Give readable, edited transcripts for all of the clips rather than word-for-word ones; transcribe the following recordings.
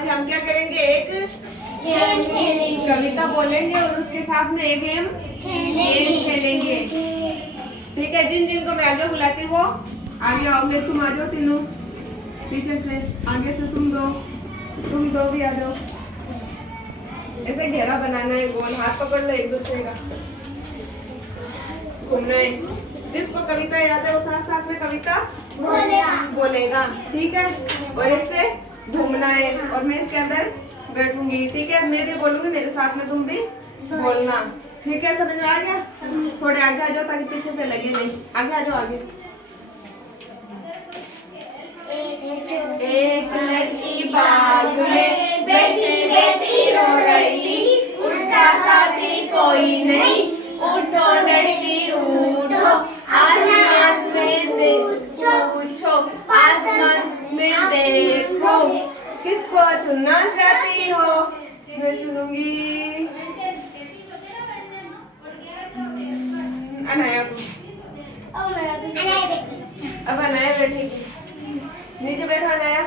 आज हम क्या करेंगे, एक गेम खेलेंगे। कविता बोलेंगे और उसके साथ में एक गेम खेलेंगे। ठीक है, जिन जिन को मैं आगे बुलाती वो आगे आओगे। तुम आ जाओ तीनों, पीछे से आगे से तुम दो भी आ जाओ। ऐसे घेरा बनाना है, गोल हाथ पकड़ लो एक दूसरे का, घूमना है। जिसको कविता याद है वो साथ साथ में कविता बोलेगा। ठीक है, और इससे घूमना है और मैं इसके अंदर बैठूंगी। ठीक है, मैं भी बोलूंगी, मेरे साथ में तुम भी बोलना। ठीक है, समझ में आ गया? थोड़े आगे आ जाओ ताकि पीछे से लगे नहीं। आगे आ जाओ, आगे। एक लड़की बाग में बैठी बैठी रो रही थी, उसका साथी कोई नहीं। उठो लड़की उठो, आसमान में पूछो, आसमान में देखो, किसको चुनना चाहती हो? मैं चुनूंगी अनाया को। अब अनाया बैठेगी, नीचे बैठो अनाया।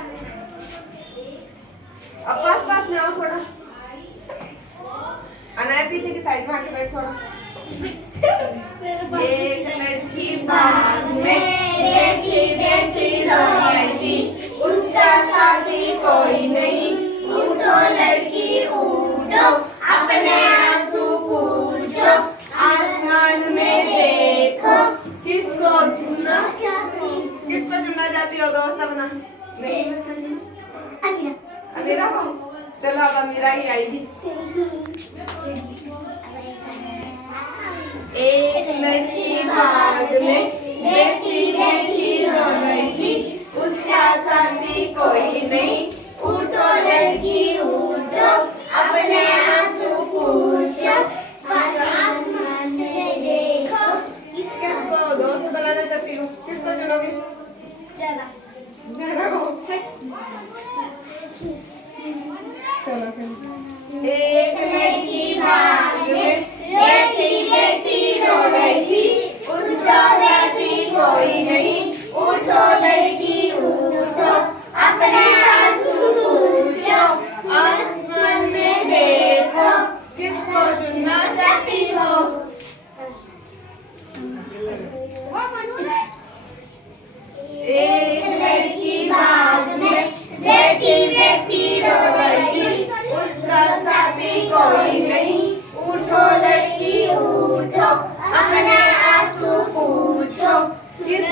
अब पास पास में आओ थोड़ा। अनाया पीछे की साइड में आके बैठ थोड़ा। एक लड़की बाग में बैठी बैठी रो रही थी, उसका साथी कोई नहीं। उठो लड़की उठो, अपने आंसू पूछो, आसमान में देखो, किसको चुनना चाहती हो दोस्त अपना? अमीरा को। चलो अब अमीरा ही आएगी। एक लड़की बाग में बैठी बैठी रो रही थी, उसका साथी कोई नहीं। उठो लड़की उठो, अपने आंसू पूछो, आसमान में देखो, किसको दोस्त बनाना चाहती हो? किसको चुनोगी? ज़रा को। चलो फिर। एक लड़की बाग में बैठी बैठी रो रही थी, उसका साथी कोई नहीं। उठो लड़की उठो, अपने आंसू पूछो, आसमान में देखो, किसको चुनना चाहती हो? एक लड़की बाग में बैठी बैठी रो रही थी, उसका साथी कोई नहीं। उठो लड़की उठो, अपने आंसू पूछो, किस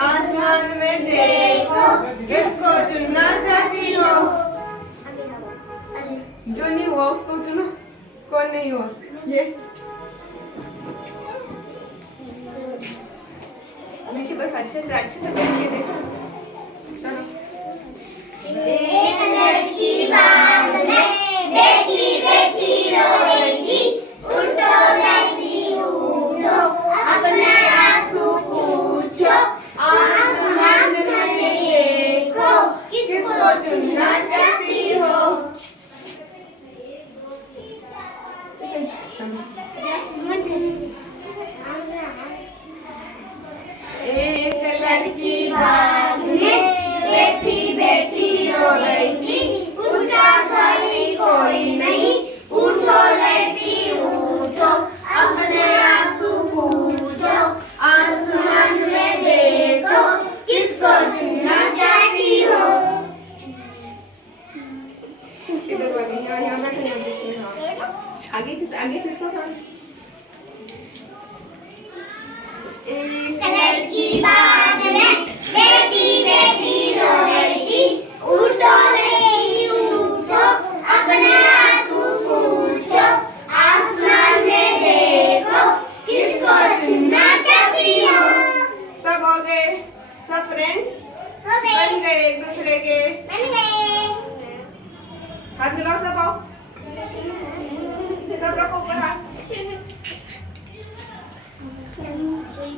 आसमान में देखो, किसको चुनना चाहती हो? जो नहीं हुआ उसको चुनो। कौन नहीं हुआ? ये नीचे बैठो, अच्छे से बैठ के देखो। चलो। एक लड़की बाग में बैठी बैठी रो रही थी, उसको साथी उठो, अपने आंसू पूछो, आसमान में देखो, किसको चुनना चाहती हो? एक लड़की बाग में बैठी बैठी रो रही थी, उसका साथी कोई नहीं। उठो लड़की उठो, अपने आंसू पूछो, आसमान में देखो, किसको चुनना चाहती हो? इधर वाली यहाँ बैठो, यहाँ बीच में। हाँ, आगे किसको था? एक